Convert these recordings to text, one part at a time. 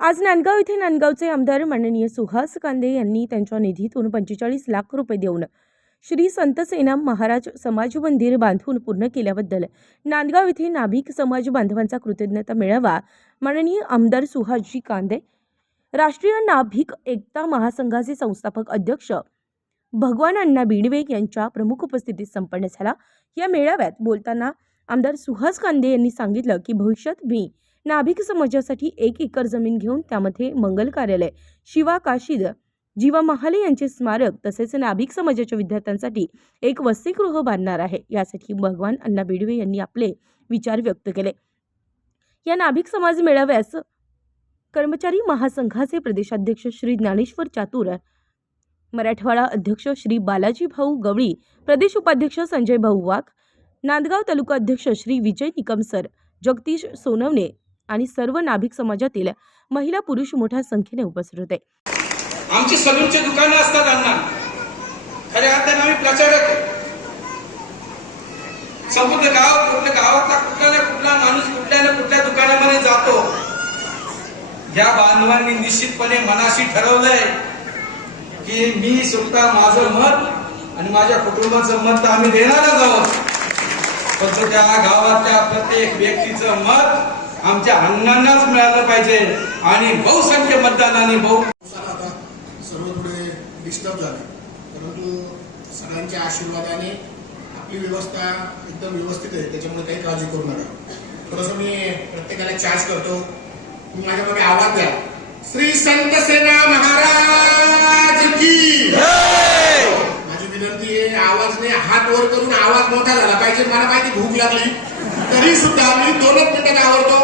आज नांदगाव येथे नांदगावचे आमदार माननीय सुहास कांदे यांनी त्यांच्या निधीतून 45 लाख रुपये देऊन श्री संत सेना महाराज समाज मंदिर बांधून पूर्ण केल्याबद्दल नांदगाव येथे नाभिक समाज बांधवांचा कृतज्ञता मेळावा माननीय आमदार सुहासजी कांदे, राष्ट्रीय नाभिक एकता महासंघाचे संस्थापक अध्यक्ष भगवान अण्णा बिडवे यांच्या प्रमुख उपस्थितीत संपन्न झाला। या मेळाव्यात बोलताना आमदार सुहास कांदे यांनी सांगितलं की भविष्यात मी नाभिक समाजासाठी 1 एकर जमीन घेऊन त्यामध्ये मंगल कार्यालय, शिवा काशीद, जीवा महाले यांचे स्मारक तसेच नाभिक समाजाच्या विद्यार्थ्यांसाठी एक वसतिगृह बांधणार आहे। यासाठी भगवान अण्णा बिडवे यांनी आपले विचार व्यक्त केले। या नाभिक समाज मेळाव्यास कर्मचारी महासंघाचे प्रदेशाध्यक्ष श्री ज्ञानेश्वर चातुर, मराठवाडा अध्यक्ष श्री बालाजी भाऊ गवळी, प्रदेश उपाध्यक्ष संजय भाऊ वाघ, नांदगाव तालुका अध्यक्ष श्री विजय निकमसर, जगदीश सोनवणे आणि सर्व नाभिक समाजातील महिला पुरुष मोठ्या संख्येने उपस्थित होते। आमची सलूनचे दुकानं असतात अण्णा, खऱ्या अर्थाने आम्ही प्रचारक आहे। संपूर्ण गावातला कुठला माणूस कुठल्या दुकानामध्ये जातो। या बांधवांनी निश्चितपणे मनाशी ठरवलंय की मी स्वतः माझं मत आणि माझ्या कुटुंबाचं मत आम्ही देणारच आहोत, पण त्या गावातल्या प्रत्येक व्यक्तीचं मत आमच्या अण्णांनाच मिळालं पाहिजे आणि बहुसंख्य मतदानाने सर्व थोडे डिस्टर्ब झाले, परंतु सगळ्यांच्या आशीर्वादाने आपली व्यवस्था एकदम व्यवस्थित आहे, त्याच्यामुळे काही काळजी करू नका। थोडंसं मी प्रत्येकाला चार्ज करतो, तुम्ही माझ्या मागे आवाज द्या, श्री संत सेना महाराज की जय। माझी विनंती आहे, आवाज नाही, हात वर करून आवाज मोठा झाला पाहिजे। मला माहिती भूक लागली तरी सुद्धा मी 2 मिनिटात आवरतो,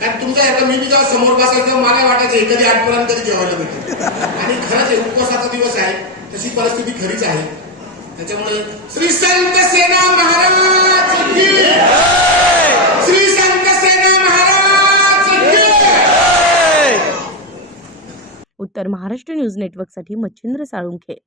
कारण तुमचा एकदा मी जेव्हा समोर बसायचं मला वाटायचं कधी आठपर्यंत कधी जेवायला भेटेल, आणि खरंच उपवासाचा दिवस आहे, तशी परिस्थिती खरीच आहे। त्याच्यामुळे श्री संत सेना महाराज की जय, श्री संत सेना महाराज की जय। उत्तर महाराष्ट्र न्यूज नेटवर्कसाठी मच्छिंद्र साळुंखे।